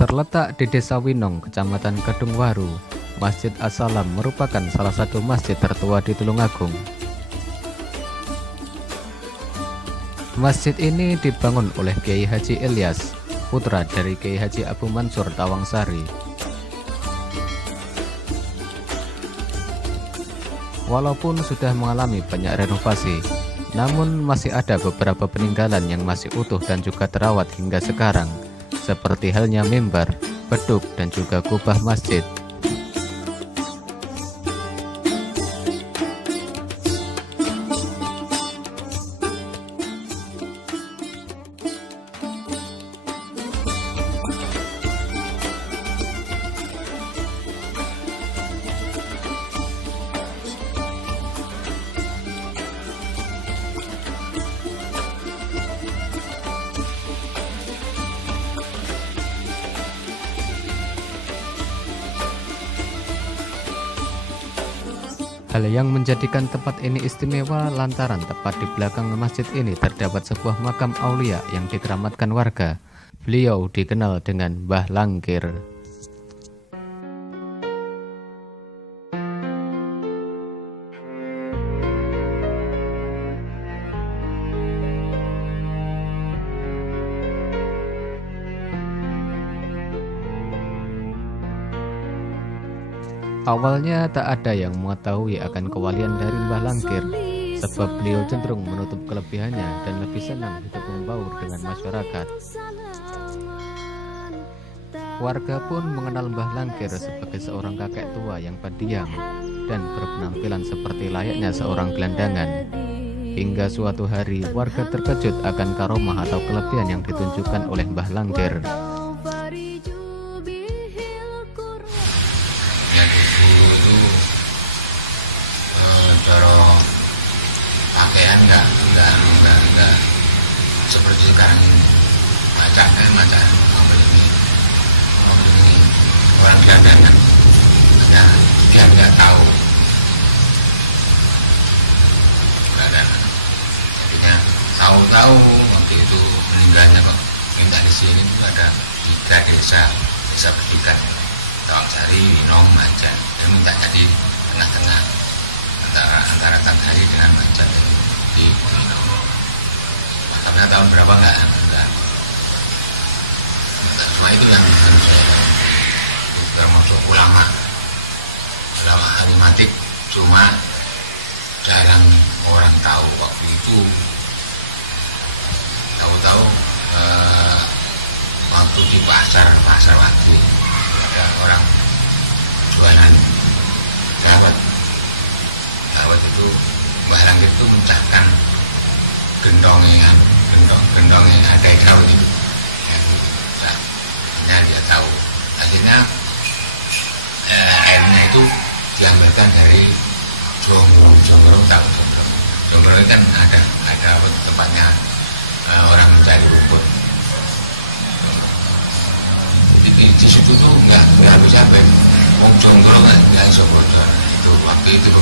Terletak di Desa Winong, Kecamatan Kedungwaru, Masjid As-Salam merupakan salah satu masjid tertua di Tulungagung. Masjid ini dibangun oleh Kiai Haji Ilyas, putra dari Kiai Haji Abu Mansur Tawangsari. Walaupun sudah mengalami banyak renovasi, namun masih ada beberapa peninggalan yang masih utuh dan juga terawat hingga sekarang, seperti halnya mimbar, beduk, dan juga kubah masjid. Hal yang menjadikan tempat ini istimewa lantaran tepat di belakang masjid ini terdapat sebuah makam aulia yang dikeramatkan warga. Beliau dikenal dengan Mbah Langkir. Awalnya tak ada yang mengetahui akan kewalian dari Mbah Langkir, sebab beliau cenderung menutup kelebihannya dan lebih senang hidup membaur dengan masyarakat. Warga pun mengenal Mbah Langkir sebagai seorang kakek tua yang pendiam dan berpenampilan seperti layaknya seorang gelandangan. Hingga suatu hari warga terkejut akan karomah atau kelebihan yang ditunjukkan oleh Mbah Langkir. Cara pakaian enggak seperti sekarang ini, macam ini orang gelandangan, ya dia nggak tahu gelandangan, jadinya tahu waktu itu meninggalnya kok minta di sini itu ada 3 desa Bedikan, Tawangsari, Winong, Majan, dia mintanya di tengah-tengah antara Tangsari dengan Majan di Winong. Makamnya tahun berapa enggak. Cuma itu yang saya tahu. Itu termasuk ulama halimatik, cuma jarang orang tahu waktu itu. Tahu-tahu waktu di pasar waktu ada orang jualan dawet itu, Mbah Langkir itu mencahkan gendongnya ada kau ini, ya, dia tahu. Akhirnya airnya itu diambilkan dari Jonggorong, tahu Jonggorong kan ada tempatnya orang mencari rumput. Jadi di situ tuh nggak harus sampai Jonggorong kan nggak bisa bocor. Itu waktu itu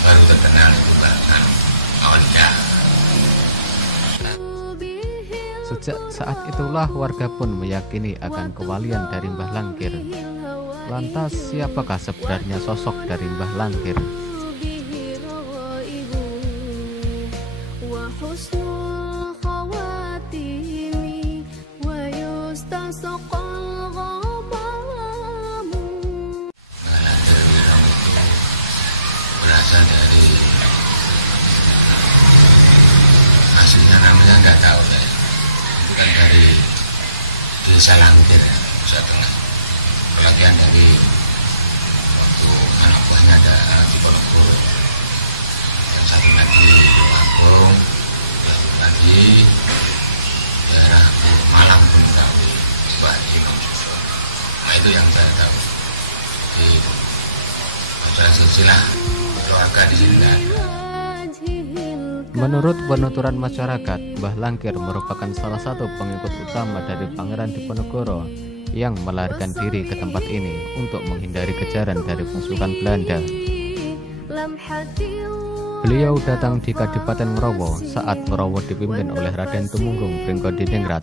baru terkenal itu bahkan awalnya. Sejak saat itulah warga pun meyakini akan kewalian dari Mbah Langkir. Lantas siapakah sebenarnya sosok dari Mbah Langkir? Berasal dari aslinya namanya nggak tahu ya. Itu kan dari Desa Langkir, Nusa Tengah. Pelatihan dari waktu anak buahnya ada di Ponorogo, yang satu lagi di Lampung, yang lagi daerah Malang pun tahu, Mbah Imam Suso. Nah itu yang saya tahu. Di masalah silsilah keluarga di sini tidak ada. Menurut penuturan masyarakat, Mbah Langkir merupakan salah satu pengikut utama dari Pangeran Diponegoro yang melarikan diri ke tempat ini untuk menghindari kejaran dari pasukan Belanda. Beliau datang di Kadipaten Ngrowo saat Ngrowo dipimpin oleh Raden Tumenggung Bringkodiningrat.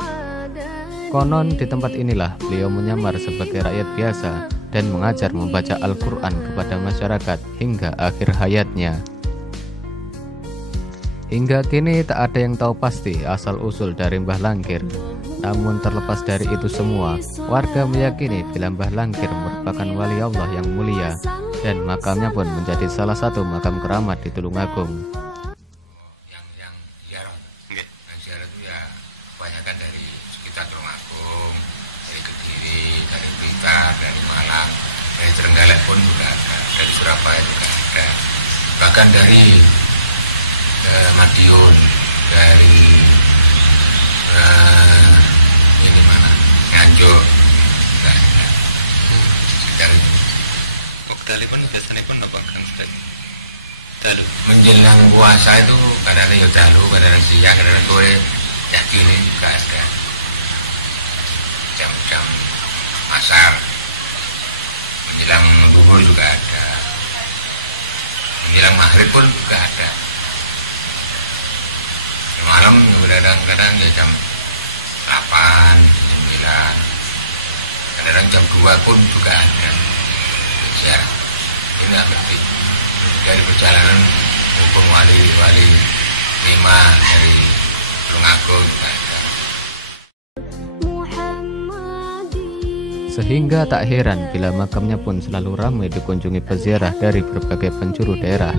Konon di tempat inilah beliau menyamar sebagai rakyat biasa dan mengajar membaca Al-Quran kepada masyarakat hingga akhir hayatnya. Hingga kini tak ada yang tahu pasti asal-usul dari Mbah Langkir. Namun terlepas dari itu semua, warga meyakini bila Mbah Langkir merupakan wali Allah yang mulia dan makamnya pun menjadi salah satu makam keramat di Tulungagung. Yang ziarah itu ya kebanyakan dari sekitar Tulungagung, dari Kediri, dari Blitar, dari Malang, dari Trenggalek pun juga ada, dari Surabaya juga ada, bahkan dari Madiun, dari ini mana Nganjuk juga ada. Sekitar itu. Wektalipun biasanipun apa kan dalu Menjelang puasa itu kadang-kadang ya dalu, kadang-kadang siang, kadang-kadang sore, yakini juga ada. Jam-jam asar, menjelang zuhur juga ada, menjelang maghrib pun juga ada. Malam kadang-kadang ya jam 8, 9, kadang-kadang jam 2 pun juga ada. Ya, ini nggak ngerti dari perjalanan maupun wali-wali 5 dari Tulungagung juga ada. Sehingga tak heran bila makamnya pun selalu ramai dikunjungi peziarah dari berbagai penjuru daerah.